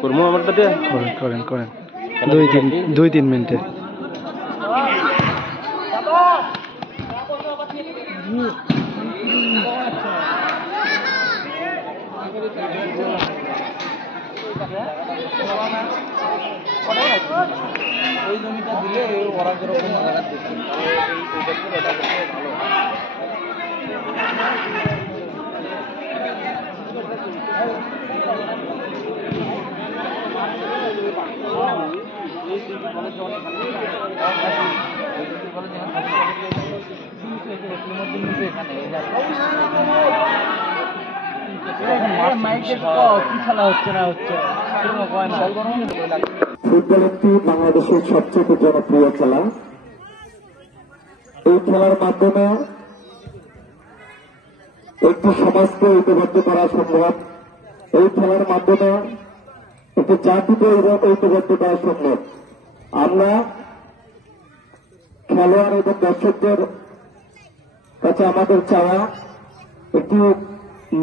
করবো আমারটা দিয়ে করেন করেন করেন 2-3 মিনিটে। ওই জমিটা দিলে ওরা যেরকম ভালো। ফুটবল একটি বাংলাদেশের সবচেয়ে জনপ্রিয় খেলা। এই খেলার মাধ্যমে একটি সমাজকে ঐক্যবদ্ধ করা সম্ভব। এই খেলার মাধ্যমে একটি জাতিকে ঐক্যবদ্ধ করা সম্ভব। আমরা খেলোয়াড় এবং দর্শকদের কাছে আমাদের চাওয়া একটি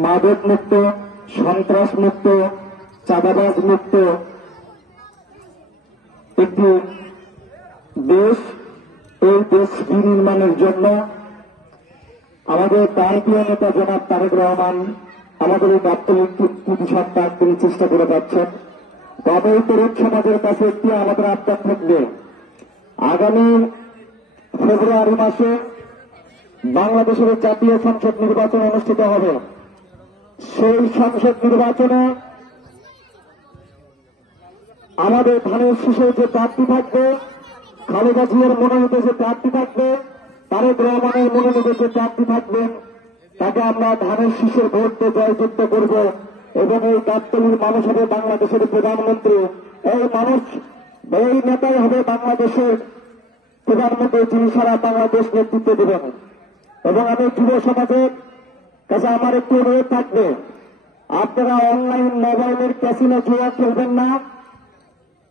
মাদক মুক্ত, সন্ত্রাস মুক্ত, চাঁদাবাজ মুক্ত একটি দেশ। এই দেশ বিনির্মাণের জন্য আমাদের প্রাণপ্রিয় নেতা জনাব তারেক রহমান আমাদের এই গাবতলীর কৃতি সত্তা তিনি চেষ্টা করে যাচ্ছেন। তবে এই তরুণ সমাজের কাছে একটি আমাদের আবদার থাকবে, আগামী ফেব্রুয়ারি মাসে বাংলাদেশের জাতীয় সংসদ নির্বাচন অনুষ্ঠিত হবে। সেই সংসদ নির্বাচনে আমাদের ধানের শীষে যে প্রার্থী থাকবে, খালেদা জিয়ার মনোনীত যে প্রার্থী থাকবে, তারেক রহমানের মনোনীত যে প্রার্থী থাকবেন, তাকে আমরা ধানের শীষের ভোটে জয়যুক্ত করব এবং এই গাবতলীর মানুষ হবে বাংলাদেশের প্রধানমন্ত্রী। এই মানুষ, এই নেতাই হবে বাংলাদেশের প্রধানমন্ত্রী, যিনি সারা বাংলাদেশ নেতৃত্ব দেবেন। এবং আমি যুব সমাজের কাছে আমার একটু অনুরোধ থাকবে, আপনারা অনলাইন মোবাইলের ক্যাসিনো জুয়া খেলবেন না,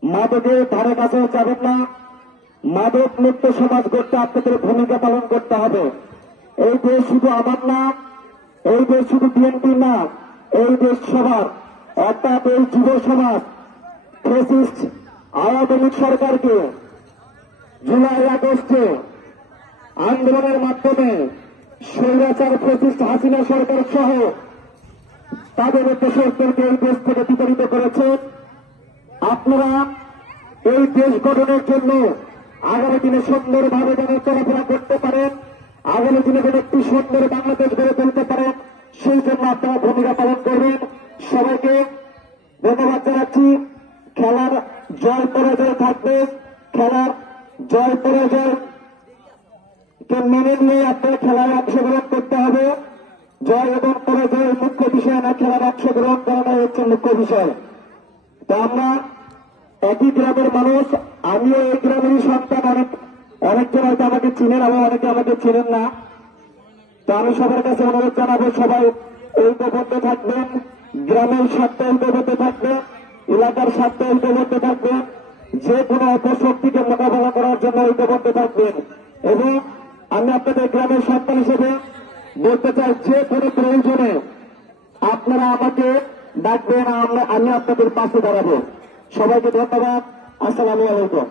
মাদকের ধারে কাছে যাবেন না। মাদক মুক্ত সমাজ করতে আপনাদের ভূমিকা পালন করতে হবে। এই দেশ শুধু আমার না, এই দেশ শুধু বিএনপি না, এই দেশ সবার। অর্থাৎ এই যুব সমাজ ফ্যাসিস্ট আওয়ামী লীগ সরকারকে জুলাই আগস্টে আন্দোলনের মাধ্যমে স্বৈরাচার ফ্যাসিস্ট হাসিনা সরকার সহ তাদের দেশকে এই দেশ থেকে বিতাড়িত করেছে। আপনারা এই দেশ গঠনের জন্য আগামী দিনে সুন্দরভাবে যেন চলাফেরা করতে পারেন, আগামী দিনে যেন একটি সুন্দর বাংলাদেশ গড়ে তুলতে পারেন, সেই জন্য আপনারা ভূমিকা পালন করবেন। সবাইকে ধন্যবাদ জানাচ্ছি। খেলার জয় পরাজয় থাকবে, খেলার জয় পরাজয় মেনে নিয়ে আপনার খেলায় অংশগ্রহণ করতে হবে। জয় এবং পরাজয়ের মুখ্য বিষয় না, খেলার অংশগ্রহণ করাটাই হচ্ছে মুখ্য বিষয়। তো আমরা একই গ্রামের মানুষ, আমিও এই গ্রামেরই সন্তান। অনেকজন হয়তো আমাকে চিনেন, আবার অনেকে আমাকে চিনেন না। তো আমি সবার কাছে অনুরোধ জানাবো, সবাই ঐক্যবদ্ধ থাকবেন, গ্রামের স্বার্থে ঐক্যবদ্ধ থাকবেন, এলাকার স্বার্থে ঐক্যবদ্ধ থাকবেন, যে কোনো অপশক্তিকে মোকাবেলা করার জন্য ঐক্যবদ্ধ থাকবেন। এবং আমি আপনাদের গ্রামের সন্তান হিসেবে বলতে চাই, যে কোনো প্রয়োজনে আপনারা আমাকে ডাকবেন, আমি আপনাদের পাশে দাঁড়াবো। সবাইকে ধন্যবাদ। আসসালামু আলাইকুম।